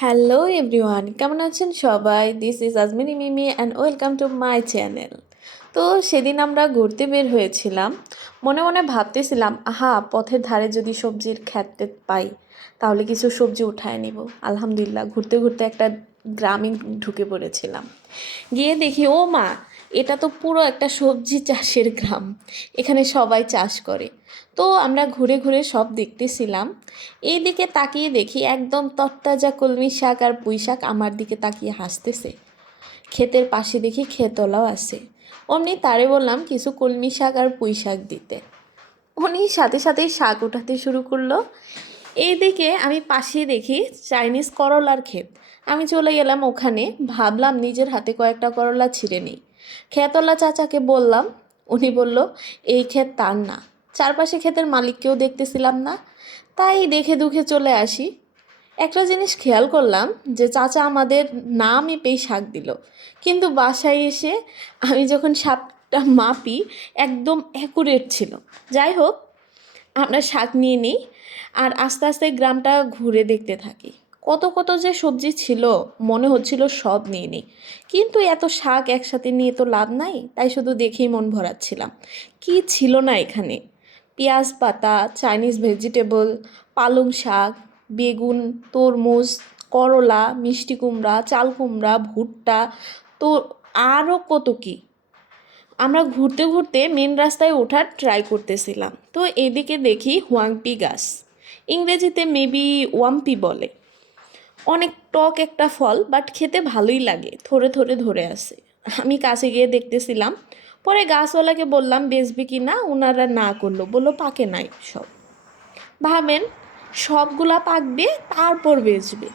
Hello everyone কেমন আছেন সবাই? This is Azmini Mimi and welcome to my channel তো সেদিন আমরা ঘুরতে বের হয়েছিলাম। মনে মনে ভাবতেছিলাম, আহা, পথের ধারে যদি সবজির খেতে পাই, তাহলে কিছু সবজি উঠায় নিব। আলহামদুলিল্লাহ, ঘুরতে ঘুরতে একটা গ্রামে ঢুকে পড়েছিলাম। গিয়ে দেখি, ও মা এটা তো পুরো একটা সবজি চাষের গ্রাম। এখানে সবাই চাষ করে। তো আমরা ঘুরে ঘুরে সব দেখতেছিলাম। এই দিকে তাকিয়ে দেখি একদম তত্তাজা কলমি শাক আর পুঁই শাক আমার দিকে তাকিয়ে হাসতেছে। ক্ষেতের পাশে দেখি ক্ষেতলাও আছে। অমনি তারে বললাম কিছু কলমি শাক আর পুঁই শাক দিতে। উনি সাথে সাথেই শাক উঠাতে শুরু করল। এইদিকে আমি পাশে দেখি চাইনিজ করলার ক্ষেত। আমি চলে গেলাম ওখানে। ভাবলাম নিজের হাতে কয়েকটা করলা ছিঁড়ে নিই। ক্ষেতলা চাচাকে বললাম, উনি বলল, এই ক্ষেত তার না। চারপাশে ক্ষেতের মালিককেও দেখতেছিলাম না। তাই দেখে দুখে চলে আসি। একটা জিনিস খেয়াল করলাম যে চাচা আমাদের না মেপেই শাক দিল। কিন্তু বাসায় এসে আমি যখন শাকটা মাপি, একদম অ্যাকুরেট ছিল। যাই হোক, আমরা শাক নিয়ে নিই আর আস্তে আস্তে গ্রামটা ঘুরে দেখতে থাকি। কত কত যে সবজি ছিল, মনে হচ্ছিল সব নিয়ে নিই। কিন্তু এত শাক একসাথে নিয়ে তো লাভ নাই, তাই শুধু দেখেই মন ভরাচ্ছিলাম। কি ছিল না এখানে? পেঁয়াজ পাতা চাইনিজ ভেজিটেবল পালং শাক, বেগুন, তরমুজ, করলা, মিষ্টি কুমড়া, চাল কুমড়া, ভুট্টা, তো আরও কত কী? আমরা ঘুরতে ঘুরতে মেন রাস্তায় ওঠার ট্রাই করতেছিলাম। তো এদিকে দেখি হোয়াংপি গাছ। ইংরেজিতে মেবি ওয়াম্পি বলে। অনেক টক একটা ফল বাট খেতে ভালোই লাগে। থরে থরে ধরে আসে। আমি কাছে গিয়ে দেখতেছিলাম, পরে গাছওয়ালাকে বললাম, বেচবি কি না? ওনারা না করল। বলল, পাকে নাই সব। ভাবেন, সবগুলা পাকবে, তারপর বেচবে।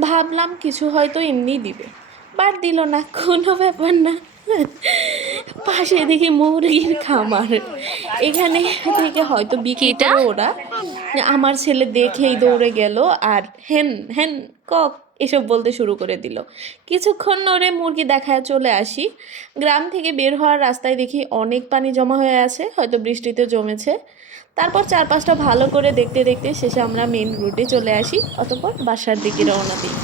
ভাবলাম, কিছু হয়তো এমনি দিবে। বাট দিল না, কোনো ব্যাপার না। পাশে দেখি মুরগির খামার। এখানে থেকে হয়তো বিক্রি করে ওরা। আমার ছেলে দেখেই দৌড়ে গেল আর হেন হেন কক এসব বলতে শুরু করে দিল। কিছুক্ষণ ওরে মুরগি দেখায় চলে আসি। গ্রাম থেকে বের হওয়ার রাস্তায় দেখি অনেক পানি জমা হয়ে আছে হয়তো বৃষ্টিতে জমেছে। তারপর চার পাঁচটা ভালো করে দেখতে দেখতে শেষে আমরা মেন রুটে চলে আসি অতপর বাসার দিকে রওনা দিই।